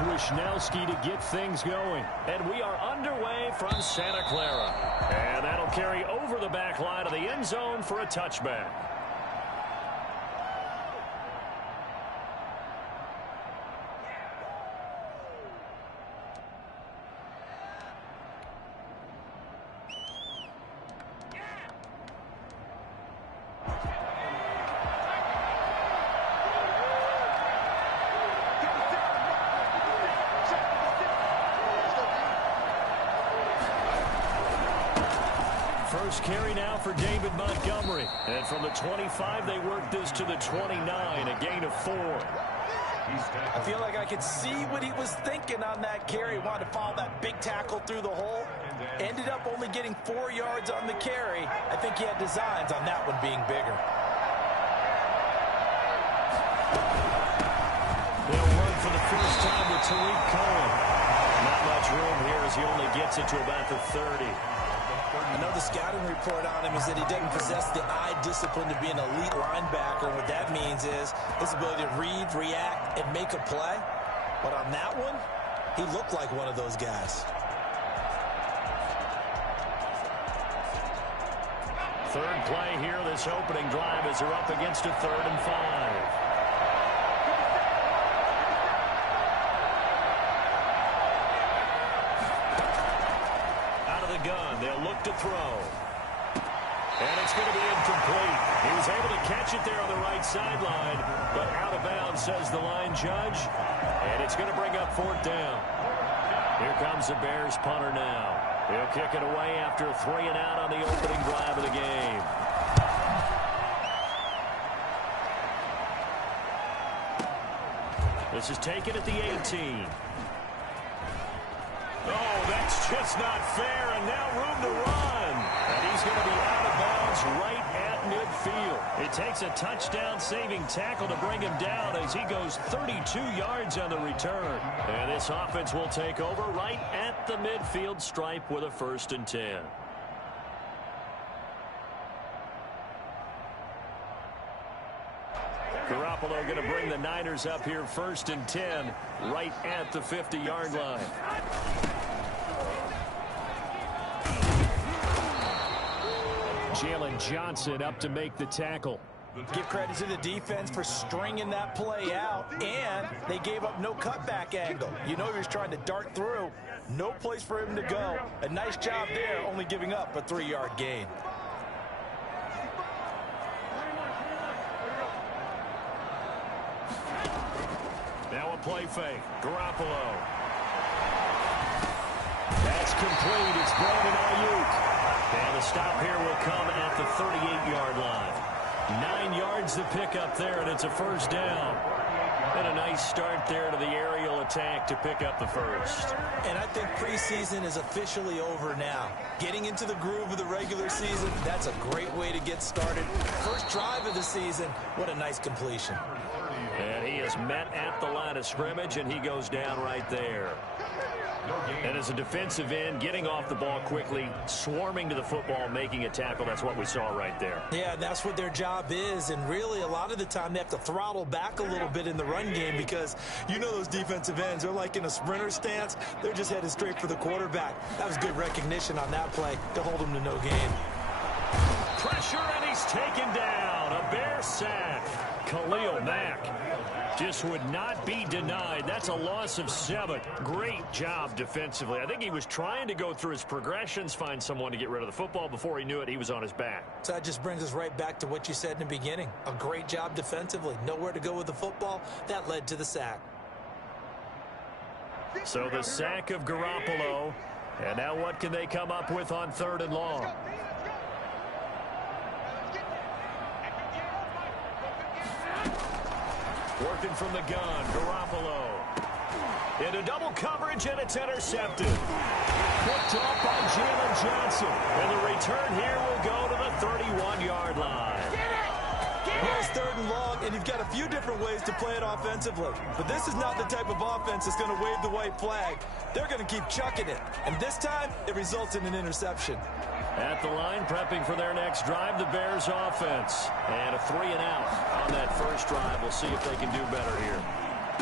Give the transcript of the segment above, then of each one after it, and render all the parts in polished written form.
Wishnowsky to get things going. And we are underway from Santa Clara. And that'll carry over the back line of the end zone for a touchback. First carry now for David Montgomery. And from the 25, they work this to the 29, a gain of 4. I feel like I could see what he was thinking on that carry. Wanted to follow that big tackle through the hole. Ended up only getting 4 yards on the carry. I think he had designs on that one being bigger. They'll run for the first time with Tariq Cohen. Not much room here as he only gets it to about the 30. I know the scouting report on him is that he doesn't possess the eye discipline to be an elite linebacker. And what that means is his ability to read, react, and make a play. But on that one, he looked like one of those guys. Third play here, this opening drive as they're up against a 3rd and 5. Gun. They'll look to throw. And it's going to be incomplete. He was able to catch it there on the right sideline, but out of bounds, says the line judge. And it's going to bring up 4th down. Here comes the Bears punter now. He'll kick it away after a 3 and out on the opening drive of the game. This is taken at the 18. Oh, that's just not fair, and now room to run. And he's going to be out of bounds right at midfield. It takes a touchdown-saving tackle to bring him down as he goes 32 yards on the return. And this offense will take over right at the midfield stripe with a 1st and 10. Garoppolo going to bring the Niners up here 1st and 10 right at the 50-yard line. Jalen Johnson up to make the tackle. Give credit to the defense for stringing that play out, and they gave up no cutback angle. You know he was trying to dart through. No place for him to go. A nice job there, only giving up a 3-yard gain. Now a play fake. Garoppolo. That's complete. It's Brandon Ayuk. And the stop here will come at the 38-yard line. 9 yards to pick up there, and it's a 1st down. And a nice start there to the aerial attack to pick up the 1st. And I think preseason is officially over now. Getting into the groove of the regular season, that's a great way to get started. First drive of the season, what a nice completion. And he is met at the line of scrimmage, and he goes down right there. And as a defensive end, getting off the ball quickly, swarming to the football, making a tackle, that's what we saw right there. Yeah, that's what their job is, and really a lot of the time they have to throttle back a little bit in the run game because you know those defensive ends, they're like in a sprinter stance. They're just headed straight for the quarterback. That was good recognition on that play to hold him to no gain. Pressure, and he's taken down. A Bear sack. Khalil Mack just would not be denied. That's a loss of 7. Great job defensively. I think he was trying to go through his progressions, find someone to get rid of the football. Before he knew it, he was on his back. So that just brings us right back to what you said in the beginning. A great job defensively. Nowhere to go with the football. That led to the sack. So the sack of Garoppolo. And now what can they come up with on 3rd and long? Working from the gun, Garoppolo. Into double coverage, and it's intercepted. Picked off by Jalen Johnson. And the return here will go to the 31-yard line. Well, it's 3rd and long, and you've got a few different ways to play it offensively. But this is not the type of offense that's going to wave the white flag. They're going to keep chucking it. And this time, it results in an interception. At the line, prepping for their next drive, the Bears offense. And a 3 and out on that first drive. We'll see if they can do better here.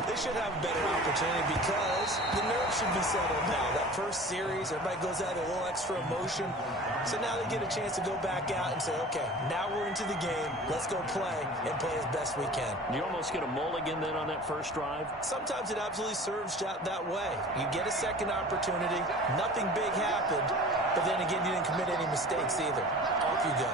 They should have a better opportunity because the nerves should be settled now. That first series, everybody goes out with a little extra emotion. So now they get a chance to go back out and say, okay, now we're into the game. Let's go play and play as best we can. You almost get a mulligan then on that first drive? Sometimes it absolutely serves that way. You get a second opportunity. Nothing big happened. But then again, you didn't commit any mistakes either. Off you go.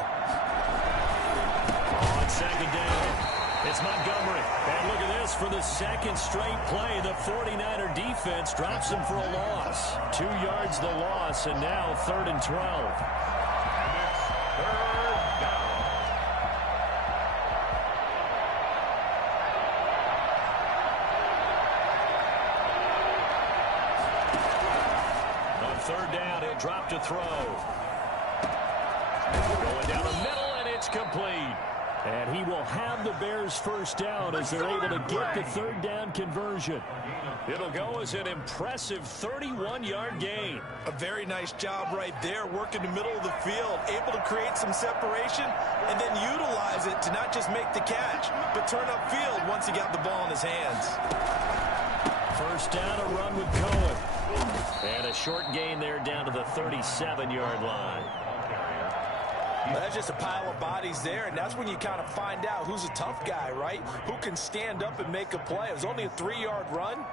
On second down, it's Montgomery. And look at this, for the second straight play, the 49er defense drops him for a loss. 2 yards the loss, and now 3rd and 12. Third down. On 3rd down, he'll drop to throw. Going down the middle, and it's complete. And he will have the Bears' first down as they're able to get the 3rd down conversion. It'll go as an impressive 31-yard gain. A very nice job right there, working the middle of the field, able to create some separation and then utilize it to not just make the catch, but turn upfield once he got the ball in his hands. First down, a run with Cohen. And a short gain there down to the 37-yard line. Well, that's just a pile of bodies there, and that's when you kind of find out who's a tough guy, right? Who can stand up and make a play. It was only a 3-yard run,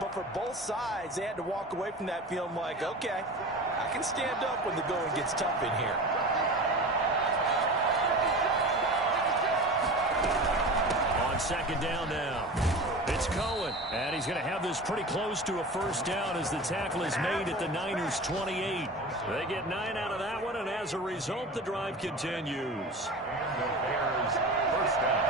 but for both sides, they had to walk away from that feeling like, okay, I can stand up when the going gets tough in here. On second down now, it's Cohen, and he's going to have this pretty close to a first down as the tackle is made at the Niners' 28. They get 9 out of that one, and as a result, the drive continues. The Bears' first down.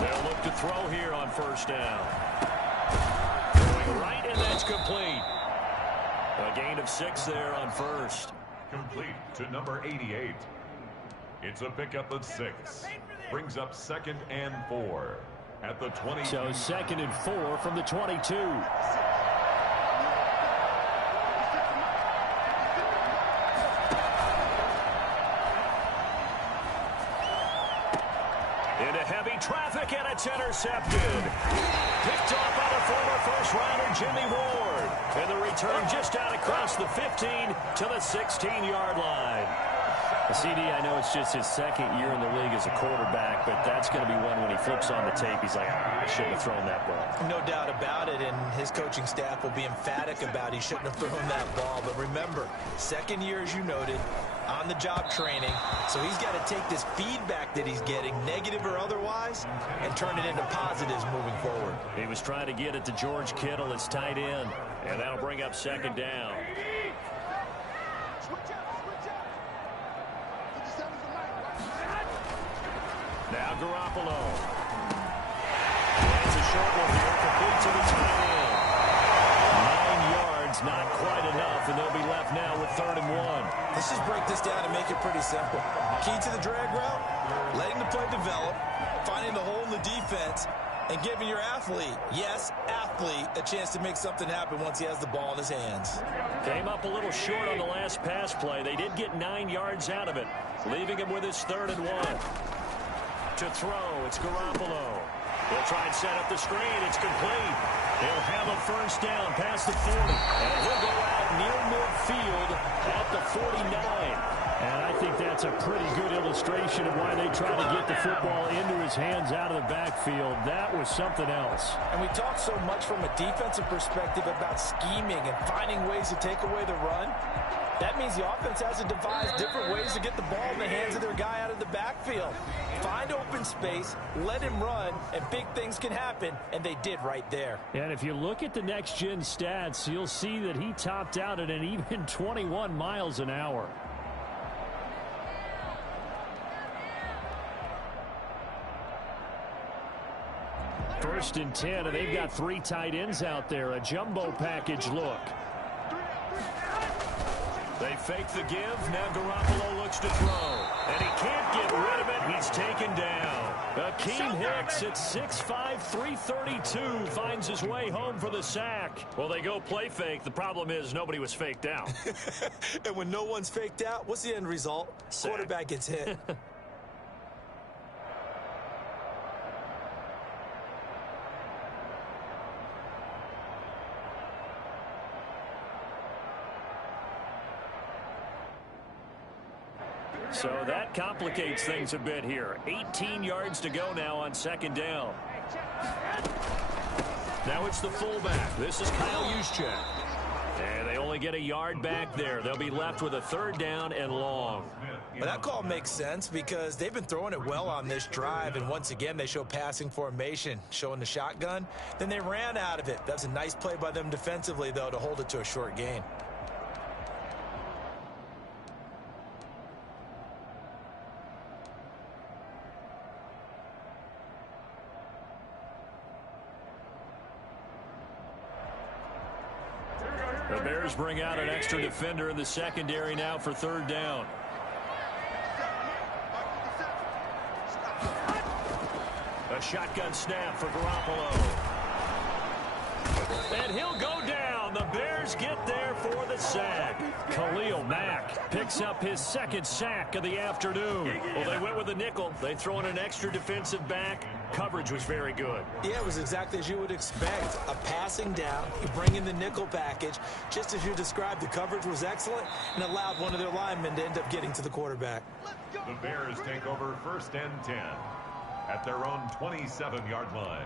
They'll look to throw here on first down. Going right, and that's complete. A gain of 6 there on first. Complete to number 88. It's a pickup of 6. Brings up 2nd and 4 at the 20. So 2nd and 4 from the 22. Into heavy traffic, and it's intercepted. Picked off by the former first-rounder Jimmy Ward. And the return just out across the 15 to the 16-yard line. CD, I know it's just his 2nd year in the league as a quarterback, but that's going to be one when he flips on the tape, he's like, I shouldn't have thrown that ball. No doubt about it, and his coaching staff will be emphatic about he shouldn't have thrown that ball. But remember, 2nd year, as you noted, on-the-job training, so he's got to take this feedback that he's getting, negative or otherwise, and turn it into positives moving forward. He was trying to get it to George Kittle, his tight end, and that'll bring up 2nd down. Now Garoppolo. That's a short one here, complete to the tight end. 9 yards, not quite enough, and they'll be left now with 3rd and 1. Let's just break this down and make it pretty simple. Key to the drag route, letting the play develop, finding the hole in the defense, and giving your athlete, yes, athlete, a chance to make something happen once he has the ball in his hands. Came up a little short on the last pass play. They did get 9 yards out of it, leaving him with his 3rd and 1. To throw, it's Garoppolo. He'll try and set up the screen. It's complete. He'll have a first down past the 40. And he'll go out near midfield at the 49. And I think that's a pretty good illustration of why they try to get the football into his hands out of the backfield. That was something else. And we talk so much from a defensive perspective about scheming and finding ways to take away the run. That means the offense has to devise different ways to get the ball in the hands of their guy out of the backfield. Find open space, let him run, and big things can happen, and they did right there. And if you look at the next-gen stats, you'll see that he topped out at an even 21 miles an hour. First and 10, and they've got 3 tight ends out there. A jumbo package look. They fake the give. Now Garoppolo looks to throw. And he can't get rid of it. He's taken down. Akeem Hicks at 6'5", 332 finds his way home for the sack. Well, they go play fake. The problem is nobody was faked out. And when no one's faked out, what's the end result? Sack. Quarterback gets hit. So that complicates things a bit here. 18 yards to go now on second down. Now it's the fullback. This is Kyle Juszczyk. And they only get a yard back there. They'll be left with a third down and long. Well, that call makes sense because they've been throwing it well on this drive, and once again they show passing formation, showing the shotgun. Then they ran out of it. That's a nice play by them defensively, though, to hold it to a short gain. The Bears bring out an extra defender in the secondary now for third down. A shotgun snap for Garoppolo. And he'll go down. The Bears get there for the sack. Khalil Mack picks up his second sack of the afternoon. Well, they went with a nickel. They throw in an extra defensive back. Coverage was very good. Yeah, it was exactly as you would expect. A passing down, you bring in the nickel package. Just as you described, the coverage was excellent and allowed one of their linemen to end up getting to the quarterback. The Bears take over 1st and 10 at their own 27-yard line.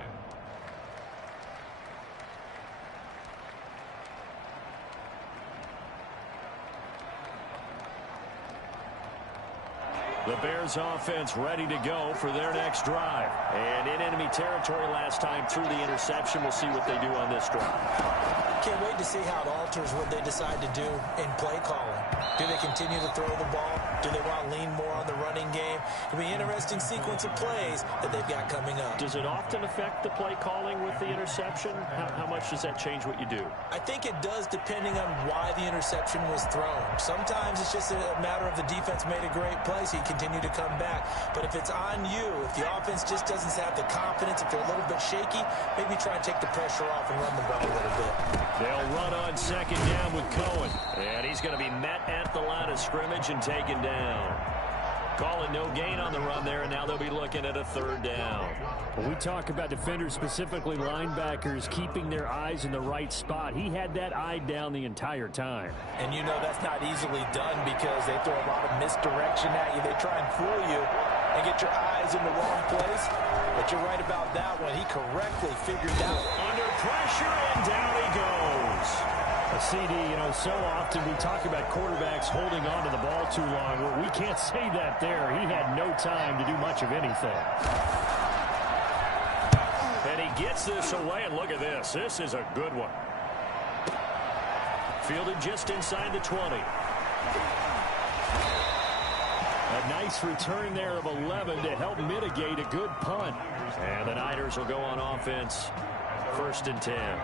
The Bears offense ready to go for their next drive. And in enemy territory last time through the interception. We'll see what they do on this drive. Can't wait to see how it alters what they decide to do in play calling. Do they continue to throw the ball? Do they want to lean more on the running game? It'll be an interesting sequence of plays that they've got coming up. Does it often affect the play calling with the interception? How much does that change what you do? I think it does depending on why the interception was thrown. Sometimes it's just a matter of the defense made a great play, so you continue to come back. But if it's on you, if the offense just doesn't have the confidence, if they're a little bit shaky, maybe try and take the pressure off and run the ball a little bit. They'll run on second down with Cohen. And he's going to be met at the line of scrimmage and taken down. Calling no gain on the run there, and now they'll be looking at a third down. When we talk about defenders, specifically linebackers, keeping their eyes in the right spot, he had that eye down the entire time. And you know that's not easily done because they throw a lot of misdirection at you. They try and fool you and get your eyes in the wrong place. But you're right about that one. He correctly figured out. Under pressure, and down he goes. A CD, so often we talk about quarterbacks holding on to the ball too long. Well, we can't say that there. He had no time to do much of anything. And he gets this away, and look at this. This is a good one. Fielded just inside the 20. A nice return there of 11 to help mitigate a good punt. And the Niners will go on offense. 1st and 10.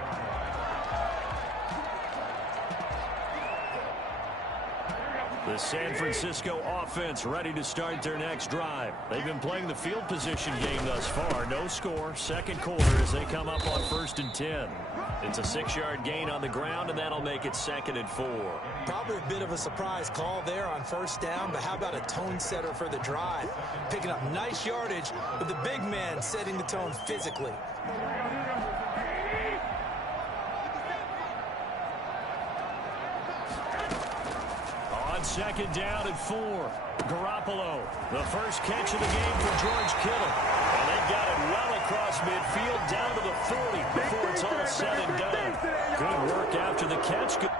The San Francisco offense ready to start their next drive. They've been playing the field position game thus far. No score. Second quarter as they come up on 1st and 10. It's a 6-yard gain on the ground, and that'll make it 2nd and 4. Probably a bit of a surprise call there on first down, but how about a tone setter for the drive? Picking up nice yardage with the big man setting the tone physically. On second down and 4. Garoppolo, the first catch of the game for George Kittle. And they've got it well across midfield down to the 40 before it's all said and done. Good work after the catch. Good.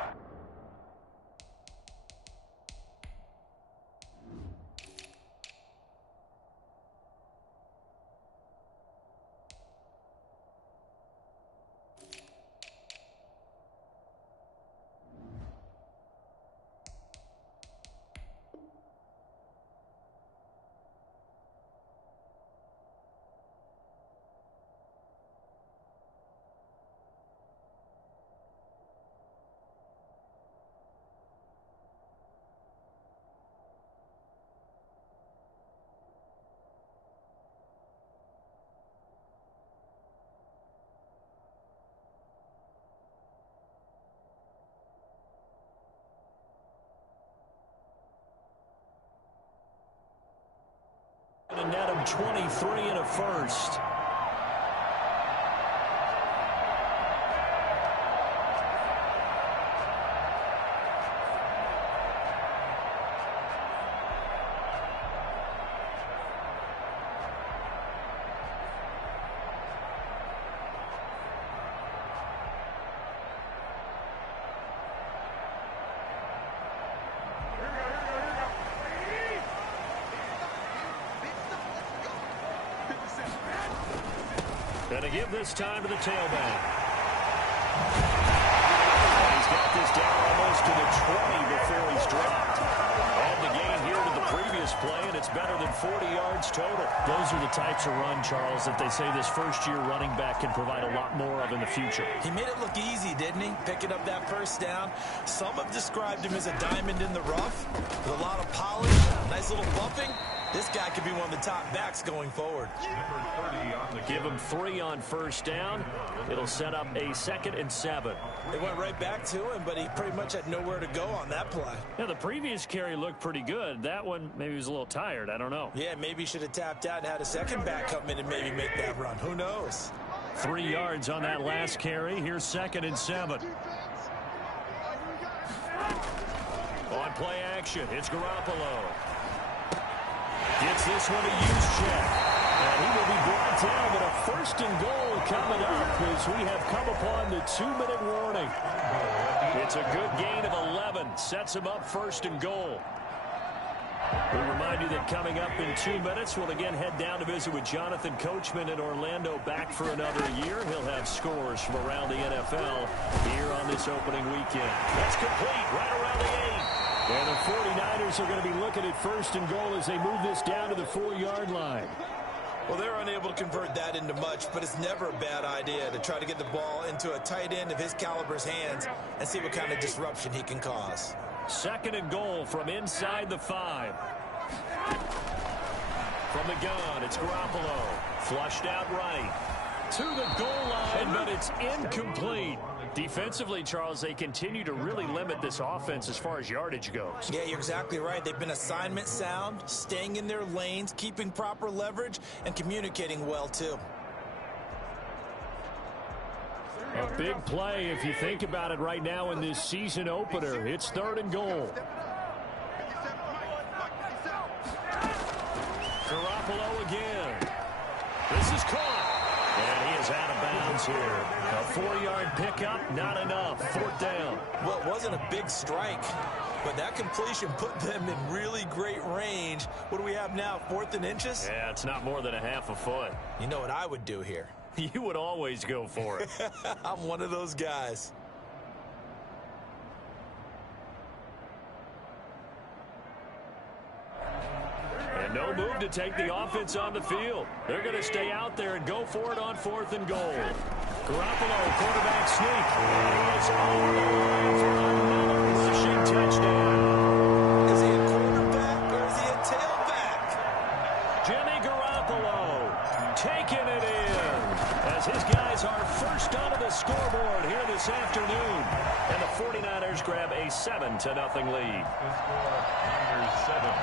A net of 23 and a first. Going to give this time to the tailback. And he's got this down almost to the 20 before he's dropped. And the gain here to the previous play, and it's better than 40 yards total. Those are the types of run, Charles, that they say this first-year running back can provide a lot more of in the future. He made it look easy, didn't he? Picking up that first down. Some have described him as a diamond in the rough with a lot of polish, nice little bumping. This guy could be one of the top backs going forward. Give him 3 on first down. It'll set up a 2nd and 7. They went right back to him, but he pretty much had nowhere to go on that play. Yeah, the previous carry looked pretty good. That one, maybe he was a little tired. I don't know. Yeah, maybe he should have tapped out and had a second back come in and maybe make that run. Who knows? 3 yards on that last carry. Here's 2nd and 7. On play action, it's Garoppolo. Gets this one to Juszczyk. And he will be brought down, but a 1st and goal coming up as we have come upon the 2-minute warning. It's a good gain of 11. Sets him up 1st and goal. We remind you that coming up in 2 minutes, we'll again head down to visit with Jonathan Coachman in Orlando, back for another year. He'll have scores from around the NFL here on this opening weekend. That's complete right around the 8. And the 49ers are going to be looking at 1st and goal as they move this down to the 4-yard line. Well, they're unable to convert that into much, but it's never a bad idea to try to get the ball into a tight end of his caliber's hands and see what kind of disruption he can cause. 2nd and goal from inside the 5. From the gun, it's Garoppolo. Flushed out right. To the goal line, but it's incomplete. Defensively, Charles, they continue to really limit this offense as far as yardage goes. Yeah, you're exactly right. They've been assignment sound, staying in their lanes, keeping proper leverage, and communicating well, too. A big play if you think about it right now in this season opener. It's 3rd and goal. Garoppolo again. This is caught. And he is out of bounds here. A 4-yard pickup, not enough. 4th down. Well, it wasn't a big strike, but that completion put them in really great range. What do we have now, 4th and inches? Yeah, it's not more than a half a foot. You know what I would do here? You would always go for it. I'm one of those guys. And no move to take the offense on the field. They're going to stay out there and go for it on 4th and goal. Garoppolo, quarterback sneak. And he is over the line for another rushing touchdown. Is he a quarterback or is he a tailback? Jimmy Garoppolo taking it in as his guys are first onto the scoreboard here this afternoon. And the 49ers grab a 7-0 lead. The score, Niners 7,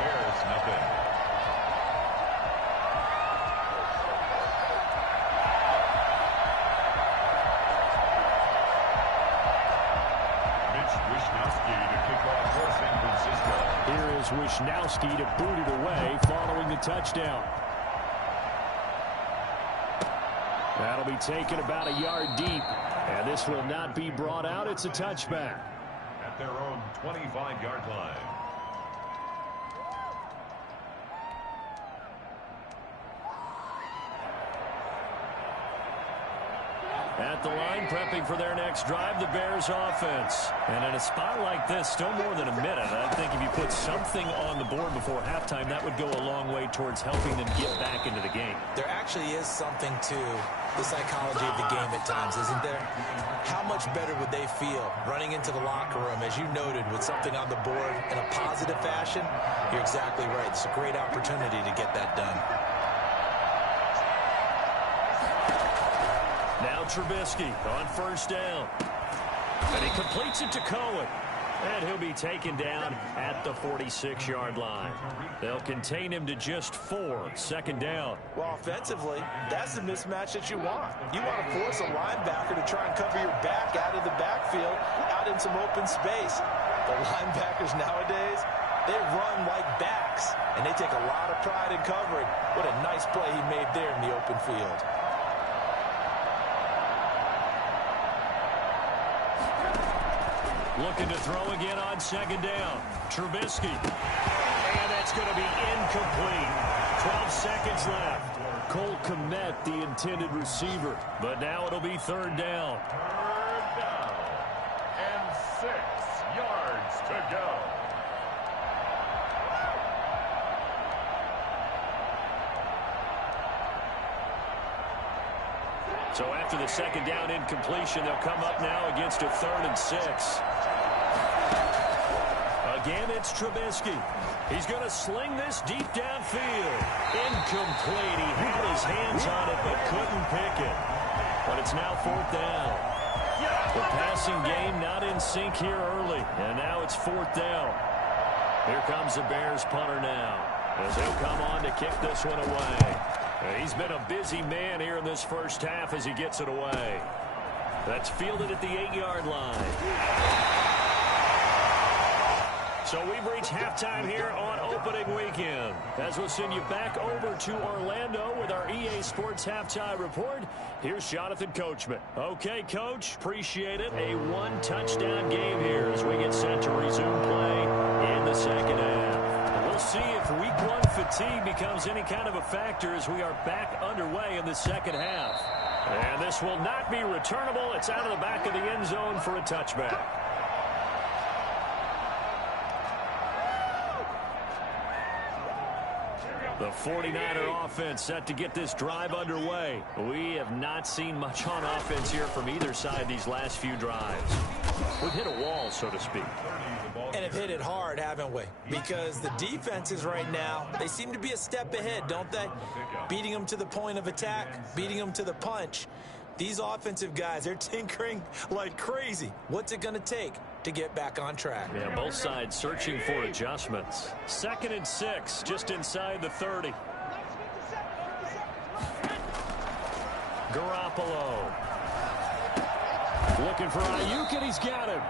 Bears nothing. Mitch Wishnowsky to kick off for San Francisco. Here is Wishnowsky to boot it away following the touchdown. That'll be taken about a yard deep. And this will not be brought out. It's a touchback. At their own 25-yard line. At the line, prepping for their next drive, the Bears offense. And in a spot like this, still more than a minute. I think if you put something on the board before halftime, that would go a long way towards helping them get back into the game. There actually is something to the psychology of the game at times, isn't there? How much better would they feel running into the locker room, as you noted, with something on the board in a positive fashion? You're exactly right. It's a great opportunity to get that done. Now Trubisky on first down. And he completes it to Cohen. And he'll be taken down at the 46-yard line. They'll contain him to just 4. 2nd down. Well, offensively, that's the mismatch that you want. You want to force a linebacker to try and cover your back out of the backfield, out in some open space. The linebackers nowadays, they run like backs, and they take a lot of pride in covering. What a nice play he made there in the open field. Looking to throw again on 2nd down. Trubisky. And that's going to be incomplete. 12 seconds left. Cole Kmet, the intended receiver. But now it'll be third down. Third down and 6 yards to go. So after the second down incompletion, they'll come up now against a 3rd and 6. Again, it's Trubisky. He's going to sling this deep downfield. Incomplete. He had his hands on it but couldn't pick it. But it's now 4th down. The passing game not in sync here early. And now it's 4th down. Here comes the Bears punter now, as he'll come on to kick this one away. He's been a busy man here in this first half as he gets it away. That's fielded at the 8-yard line. So we've reached halftime here on opening weekend. As we'll send you back over to Orlando with our EA Sports Halftime Report, here's Jonathan Coachman. Okay, Coach, appreciate it. A 1-touchdown game here as we get set to resume play in the second half. We'll see if Week 1 fatigue becomes any kind of a factor as we are back underway in the second half. And this will not be returnable. It's out of the back of the end zone for a touchback. The 49er offense set to get this drive underway. We have not seen much on offense here from either side these last few drives. We've hit a wall, so to speak. And have hit it hard, haven't we? Because the defenses right now, they seem to be a step ahead, don't they? Beating them to the point of attack, beating them to the punch. These offensive guys, they're tinkering like crazy. What's it going to take to get back on track? Yeah, both sides searching for adjustments. 2nd and 6, just inside the 30. Garoppolo. Looking for Ayuk, and he's got him.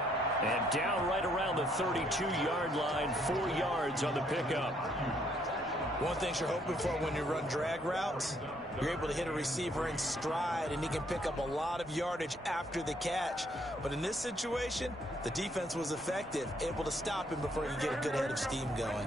And down right around the 32-yard line, 4 yards on the pickup. One thing you're hoping for when you run drag routes, you're able to hit a receiver in stride, and he can pick up a lot of yardage after the catch. But in this situation, the defense was effective, able to stop him before you get a good head of steam going.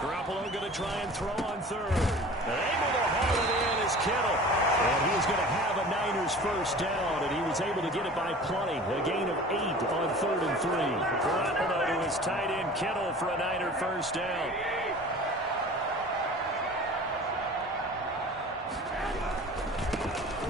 Garoppolo going to try and throw on 3rd. And able to haul it in is Kittle. And he's going to have a Niners first down, and he was able to get it by plenty. A gain of 8 on 3rd and 3. Garoppolo to his tight end Kittle for a Niner first down.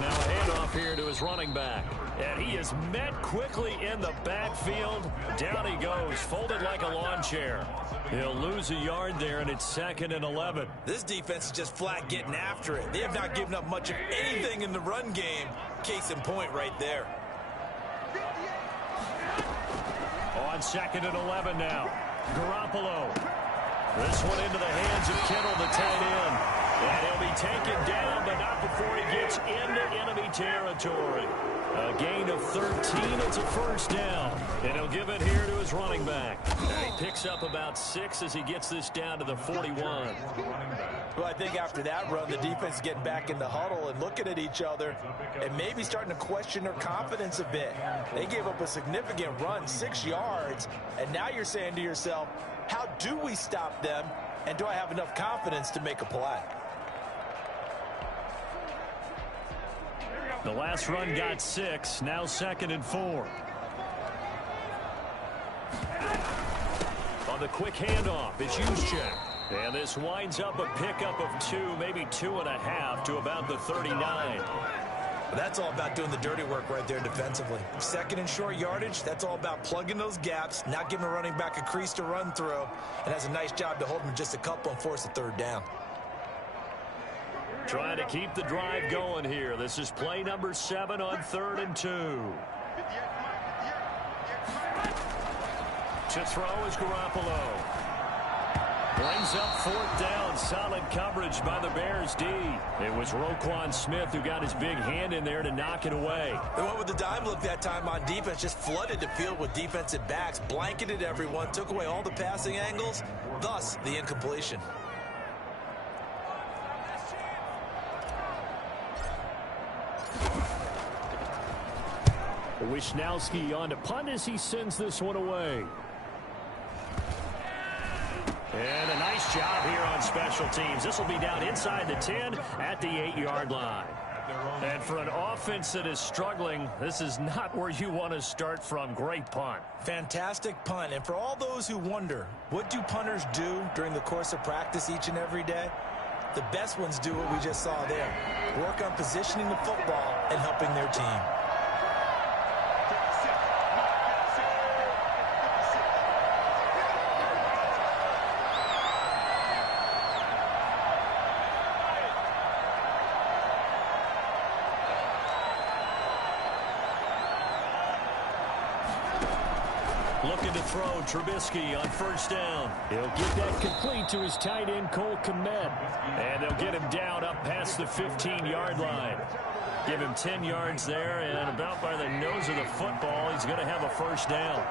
Now a handoff here to his running back. And he is met quickly in the backfield. Down he goes, folded like a lawn chair. He'll lose a yard there, and it's 2nd and 11. This defense is just flat getting after it. They have not given up much of anything in the run game. Case in point right there. On 2nd and 11 now. Garoppolo. This one into the hands of Kittle, the tight end. And he'll be taken down, but not before he gets into enemy territory. A gain of 13. It's a first down. And he'll give it here to his running back. And he picks up about 6 as he gets this down to the 41. Well, I think after that run, the defense is getting back in the huddle and looking at each other and maybe starting to question their confidence a bit. They gave up a significant run, 6 yards, and now you're saying to yourself, how do we stop them, and do I have enough confidence to make a play? The last run got 6, now 2nd and 4. On the quick handoff, it's Juszczyk. And this winds up a pickup of 2, maybe 2.5 to about the 39. That's all about doing the dirty work right there defensively. 2nd and short yardage, that's all about plugging those gaps, not giving a running back a crease to run through, and has a nice job to hold him just a couple and force a 3rd down. Trying to keep the drive going here. This is play number 7 on 3rd and 2. To throw is Garoppolo. Brings up 4th down. Solid coverage by the Bears D. It was Roquan Smith who got his big hand in there to knock it away. They went with the dime look that time on defense. Just flooded the field with defensive backs. Blanketed everyone. Took away all the passing angles. Thus, the incompletion. Wisnowski on to punt as he sends this one away. And a nice job here on special teams. This will be down inside the 10 at the 8-yard line. And for an offense that is struggling, this is not where you want to start from. Great punt. Fantastic punt. And for all those who wonder, what do punters do during the course of practice each and every day? The best ones do what we just saw there. Work on positioning the football and helping their team. Looking to throw Trubisky on first down. He'll get that complete to his tight end, Cole Kmet. And they'll get him down up past the 15-yard line. Give him 10 yards there, and about by the nose of the football, he's going to have a first down.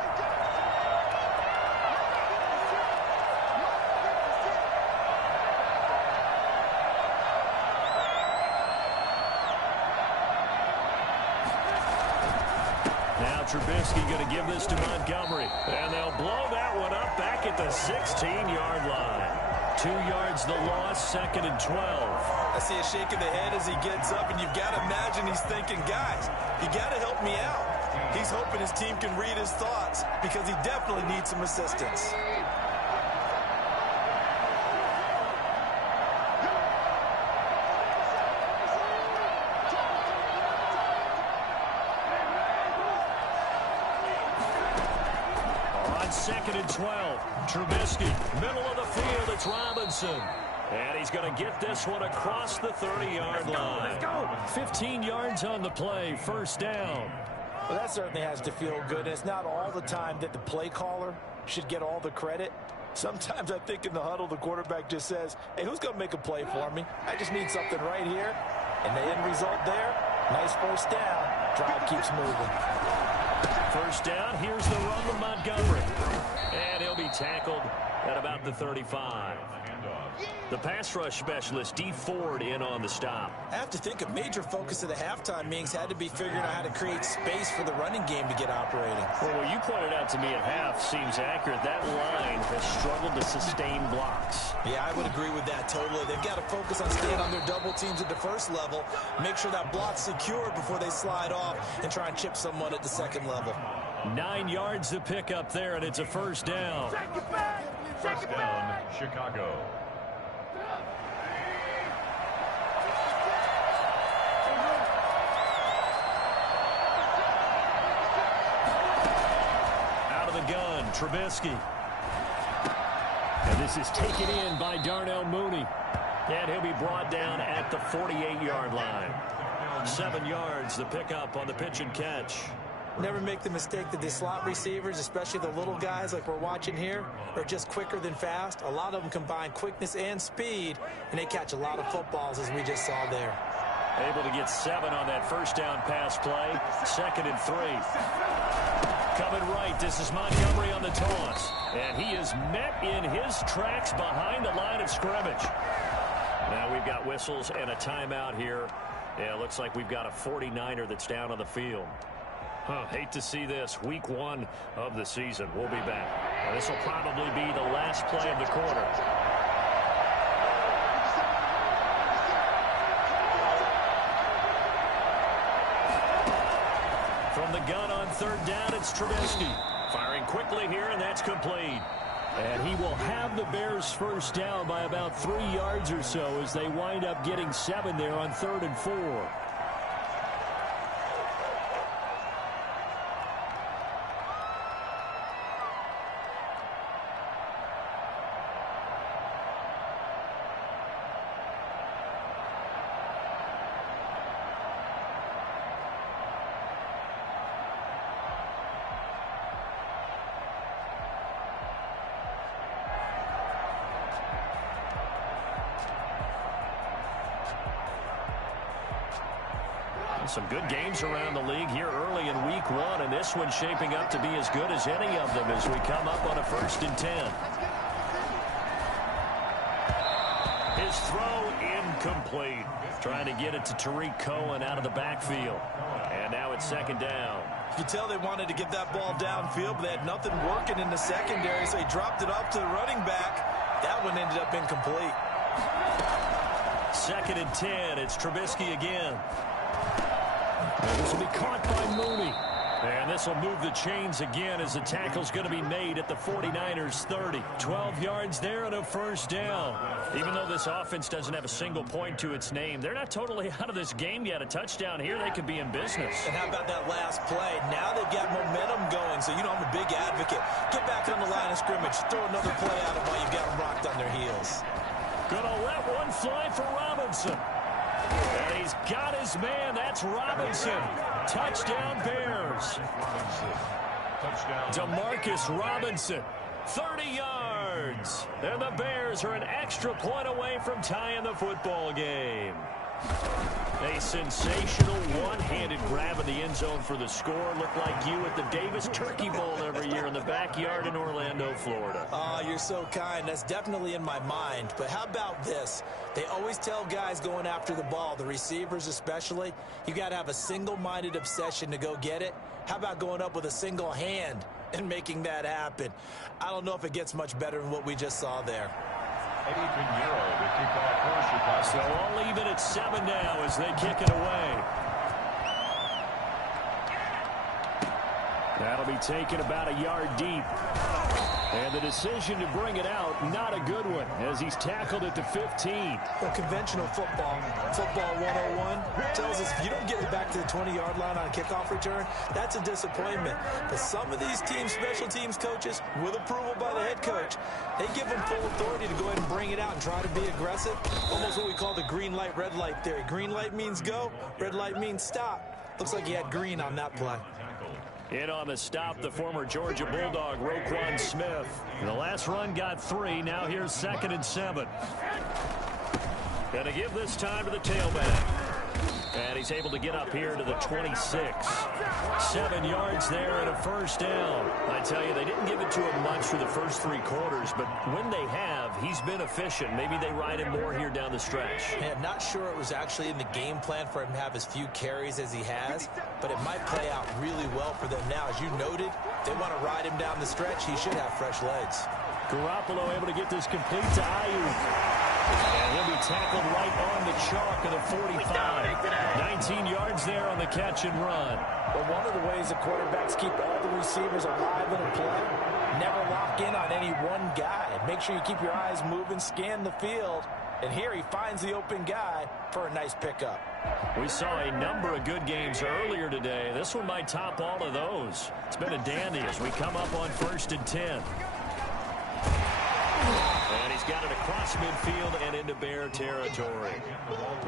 Trubisky going to give this to Montgomery. And they'll blow that one up back at the 16-yard line. 2 yards the loss, 2nd and 12. I see a shake of the head as he gets up, and you've got to imagine he's thinking, guys, you got to help me out. He's hoping his team can read his thoughts because he definitely needs some assistance. Second and 12. Trubisky, middle of the field, it's Robinson. And he's going to get this one across the 30-yard line. Let's go. 15 yards on the play, first down. Well, that certainly has to feel good. And it's not all the time that the play caller should get all the credit. Sometimes I think in the huddle, the quarterback just says, hey, who's going to make a play for me? I just need something right here. And the end result there, nice first down. Drive keeps moving. First down, here's the run to Montgomery. And he'll be tackled at about the 35. The pass rush specialist, Dee Ford, in on the stop. I have to think a major focus of the halftime meetings had to be figuring out how to create space for the running game to get operating. Well, what you pointed out to me at half seems accurate. That line has struggled to sustain blocks. Yeah, I would agree with that totally. They've got to focus on staying on their double teams at the first level, make sure that block's secure before they slide off and try and chip someone at the second level. 9 yards to pick up there, and it's a first down. First down, Chicago. Out of the gun, Trubisky. And this is taken in by Darnell Mooney. And he'll be brought down at the 48-yard line. 7 yards, the pickup on the pitch and catch. Never make the mistake that the slot receivers, especially the little guys like we're watching here, are just quicker than fast. A lot of them combine quickness and speed, and they catch a lot of footballs, as we just saw there. Able to get 7 on that first down pass play. 2nd and 3. Coming right, this is Montgomery on the toss. And he is met in his tracks behind the line of scrimmage. Now we've got whistles and a timeout here. Yeah, it looks like we've got a 49er that's down on the field. Hate to see this. Week 1 of the season. We'll be back. Now, this will probably be the last play of the quarter. From the gun on third down, it's Trubisky. Firing quickly here, and that's complete. And he will have the Bears first down by about 3 yards or so as they wind up getting 7 there on 3rd and 4. Some good games around the league here early in week 1, and this one's shaping up to be as good as any of them as we come up on a 1st and 10. His throw incomplete. Trying to get it to Tariq Cohen out of the backfield. And now it's 2nd down. You could tell they wanted to get that ball downfield, but they had nothing working in the secondary, so he dropped it off to the running back. That one ended up incomplete. 2nd and 10. It's Trubisky again. This will be caught by Mooney. And this will move the chains again as the tackle's going to be made at the 49ers 30. 12 yards there and a first down. Even though this offense doesn't have a single point to its name, they're not totally out of this game yet. A touchdown here, they could be in business. And how about that last play? Now they've got momentum going, so you know I'm a big advocate. Get back on the line of scrimmage. Throw another play at them while you've got them rocked on their heels. Gonna let one fly for Robinson. And he's got his man. That's Robinson. Touchdown, Bears. Demarcus Robinson, 30 yards. And the Bears are an extra point away from tying the football game. A sensational one-handed grab in the end zone for the score. Looked like you at the Davis Turkey Bowl every year in the backyard in Orlando, Florida. Oh, you're so kind. That's definitely in my mind. But how about this? They always tell guys going after the ball, the receivers especially, you got to have a single-minded obsession to go get it. How about going up with a single hand and making that happen? I don't know if it gets much better than what we just saw there. So all even at 7 now as they kick it away. That'll be taken about a yard deep. And the decision to bring it out, not a good one, as he's tackled at the 15. Well, conventional football 101, tells us if you don't get it back to the 20-yard line on a kickoff return, that's a disappointment. But some of these teams, special teams coaches, with approval by the head coach, they give them full authority to go ahead and bring it out and try to be aggressive. Almost what we call the green light, red light theory. Green light means go, red light means stop. Looks like he had green on that play. In on the stop, the former Georgia Bulldog, Roquan Smith. The last run got 3. Now here's 2nd and 7. Going to give this time to the tailback. And he's able to get up here to the 26. 7 yards there and a first down. I tell you, they didn't give it to him much for the first 3 quarters, but when they have, he's been efficient. Maybe they ride him more here down the stretch. Hey, I'm not sure it was actually in the game plan for him to have as few carries as he has, but it might play out really well for them now. As you noted, they want to ride him down the stretch. He should have fresh legs. Garoppolo able to get this complete to Ayuk. And he'll be tackled right on the chalk of the 45. 19 yards there on the catch and run. Well, one of the ways the quarterbacks keep all the receivers alive in a play, never lock in on any one guy. Make sure you keep your eyes moving, scan the field. And here he finds the open guy for a nice pickup. We saw a number of good games earlier today. This one might top all of those. It's been a dandy as we come up on 1st and 10. And he's got it across midfield and into Bear territory.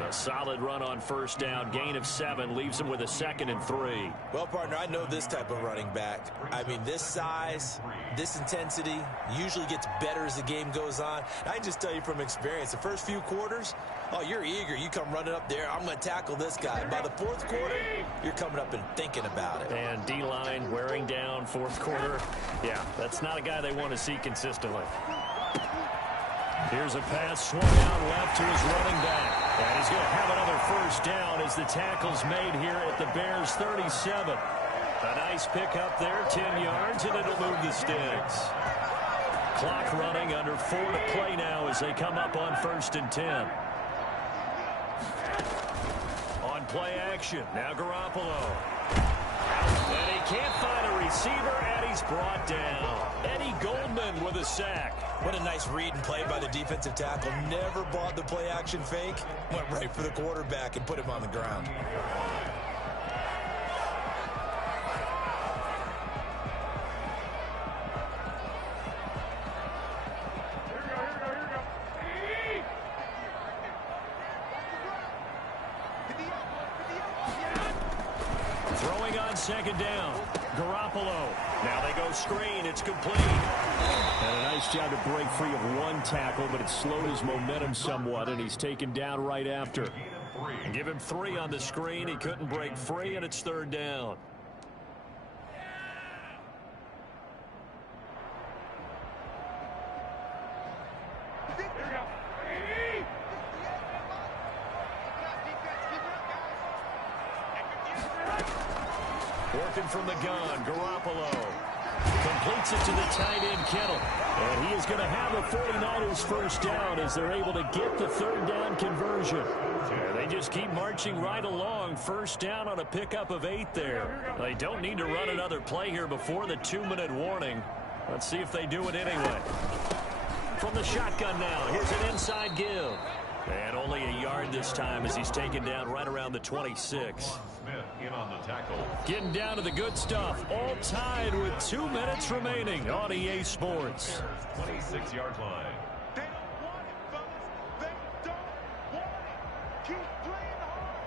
A solid run on first down. Gain of 7 leaves him with a 2nd and 3. Well, partner, I know this type of running back. I mean, this size, this intensity usually gets better as the game goes on. I can just tell you from experience, the first few quarters, oh, you're eager. You come running up there, I'm going to tackle this guy. By the 4th quarter, you're coming up and thinking about it. And D-line wearing down 4th quarter. Yeah, that's not a guy they want to see consistently. Here's a pass swung out left to his running back. And he's going to have another first down as the tackle's made here at the Bears 37. A nice pickup there, 10 yards, and it'll move the sticks. Clock running, under 4 to play now as they come up on 1st and 10. On play action, now Garoppolo. And he can't find a receiver, and he's brought down. Eddie Goldman with a sack. What a nice read and play by the defensive tackle. Never bought the play action fake. Went right for the quarterback and put him on the ground. Throwing on 2nd down. Garoppolo. Now they go screen. It's complete. And a nice job to break free of one tackle, but it slowed his momentum somewhat, and he's taken down right after. Give him 3 on the screen. He couldn't break free, and it's 3rd down. Working from the gun, Garoppolo. Completes it to the tight end, Kittle. And he is going to have a 49ers first down as they're able to get the third down conversion. Yeah, they just keep marching right along. First down on a pickup of 8 there. They don't need to run another play here before the 2-minute warning. Let's see if they do it anyway. From the shotgun now, here's an inside give. And only a yard this time as he's taken down right around the 26. Smith in on the tackle. Getting down to the good stuff. All tied with 2 minutes remaining on EA Sports. 26-yard line. They don't want it, fellas. They don't want it. Keep playing hard,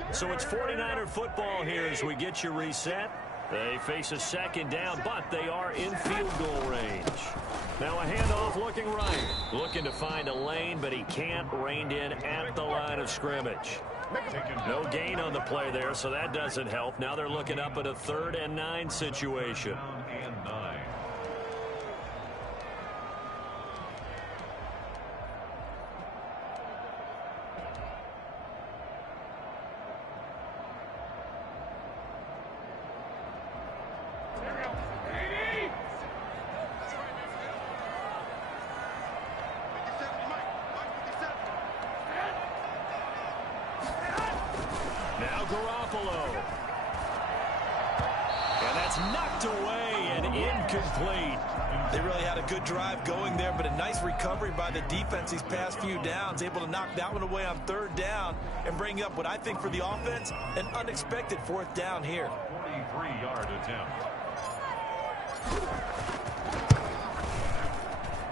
fellas. So it's 49er football here as we get you reset. They face a second down, but they are in field goal range. Now a handoff looking right. Looking to find a lane, but he can't. Reined in at the line of scrimmage. No gain on the play there, so that doesn't help. Now they're looking up at a 3rd and 9 situation. Down and 9. Now Garoppolo. And that's knocked away and incomplete. They really had a good drive going there, but a nice recovery by the defense these past few downs, able to knock that one away on 3rd down and bring up what I think for the offense, an unexpected 4th down here. 43-yard attempt.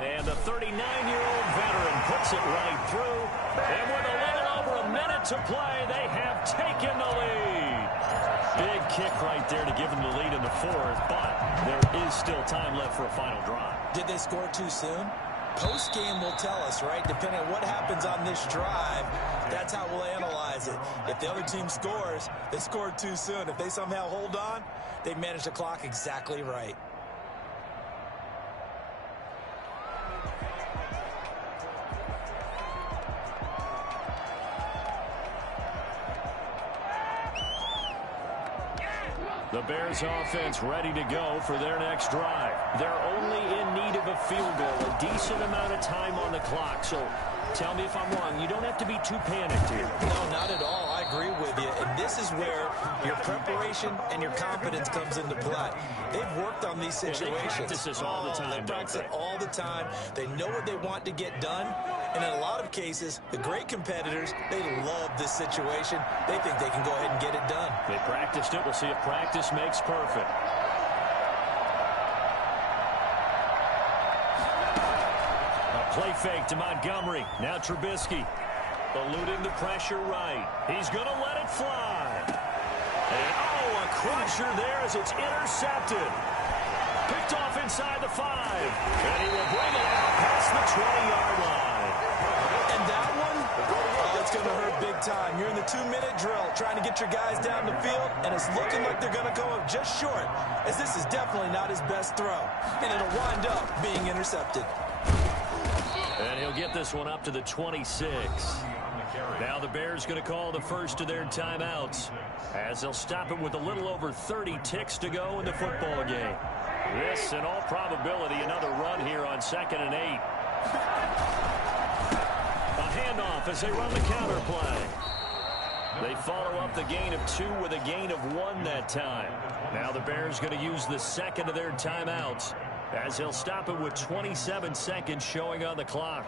And the 39-year-old veteran puts it right through. And with a little over a minute to play, they have taken the lead. Big kick right there to give them the lead in the 4th, but there is still time left for a final drive. Did they score too soon? Post-game will tell us, right? Depending on what happens on this drive, that's how we'll analyze it. If the other team scores, they scored too soon. If they somehow hold on, they manage the clock exactly right. The Bears offense ready to go for their next drive. They're only in need of a field goal, a decent amount of time on the clock. So tell me if I'm wrong. You don't have to be too panicked here. No, not at all. I agree with you. And this is where your preparation and your confidence comes into play. They've worked on these situations. They practice this all the time. They practice it all the time. They know what they want to get done. And in a lot of cases, the great competitors, they love this situation. They think they can go ahead and get it done. They practiced it. We'll see if practice makes perfect. A play fake to Montgomery. Now Trubisky. Eluding the pressure right. He's going to let it fly. And, a crusher there as it's intercepted. Picked off inside the 5. And he will bring it out past the 20-yard line. And that one, it's going to hurt big time. You're in the 2-minute drill trying to get your guys down the field, and it's looking like they're going to come up just short, as this is definitely not his best throw. And it'll wind up being intercepted. And he'll get this one up to the 26. Now the Bears going to call the first of their timeouts as they'll stop it with a little over 30 ticks to go in the football game. This, in all probability, another run here on 2nd and 8. A handoff as they run the counter play. They follow up the gain of 2 with a gain of 1 that time. Now the Bears going to use the second of their timeouts as he'll stop it with 27 seconds showing on the clock.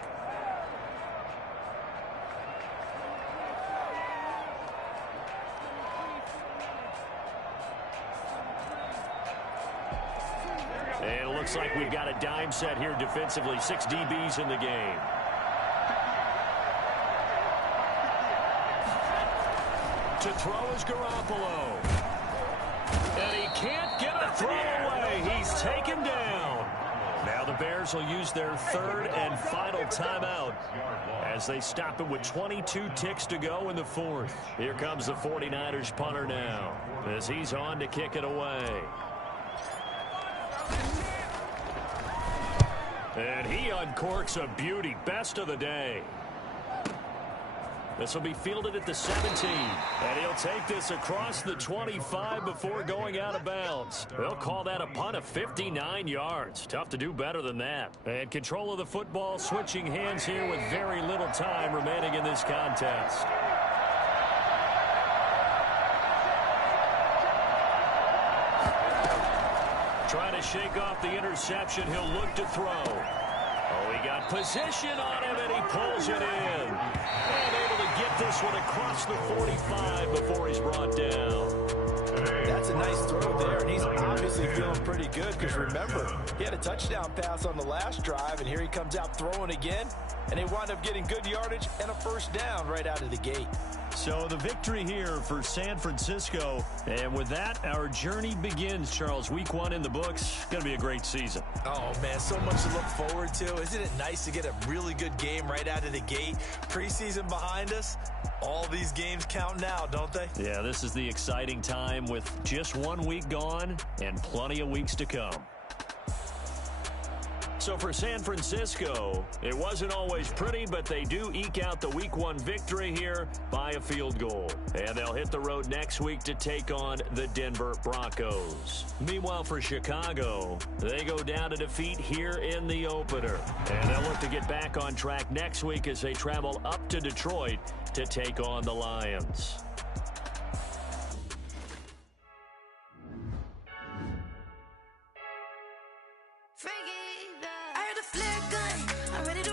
And it looks like we've got a dime set here defensively. 6 DBs in the game. To throw is Garoppolo. And he can't get a throw away. He's taken down. Now the Bears will use their 3rd and final timeout as they stop it with 22 ticks to go in the 4th. Here comes the 49ers punter now as he's on to kick it away. And he uncorks a beauty. Best of the day. This will be fielded at the 17. And he'll take this across the 25 before going out of bounds. They'll call that a punt of 59 yards. Tough to do better than that. And control of the football switching hands here with very little time remaining in this contest. Trying to shake off the interception. He'll look to throw. Oh, he got position on him, and he pulls it in. And able to get this one across the 45 before he's brought down. That's a nice throw there, and he's obviously feeling pretty good because, remember, he had a touchdown pass on the last drive, and here he comes out throwing again, and they wind up getting good yardage and a first down right out of the gate. So the victory here for San Francisco. And with that, our journey begins, Charles. Week 1 in the books. Going to be a great season. Oh, man, so much to look forward to. Isn't it nice to get a really good game right out of the gate? Preseason behind us. All these games count now, don't they? Yeah, this is the exciting time with just 1 week gone and plenty of weeks to come. So for San Francisco, it wasn't always pretty, but they do eke out the Week 1 victory here by a field goal. And they'll hit the road next week to take on the Denver Broncos. Meanwhile, for Chicago, they go down to defeat here in the opener. And they'll look to get back on track next week as they travel up to Detroit to take on the Lions.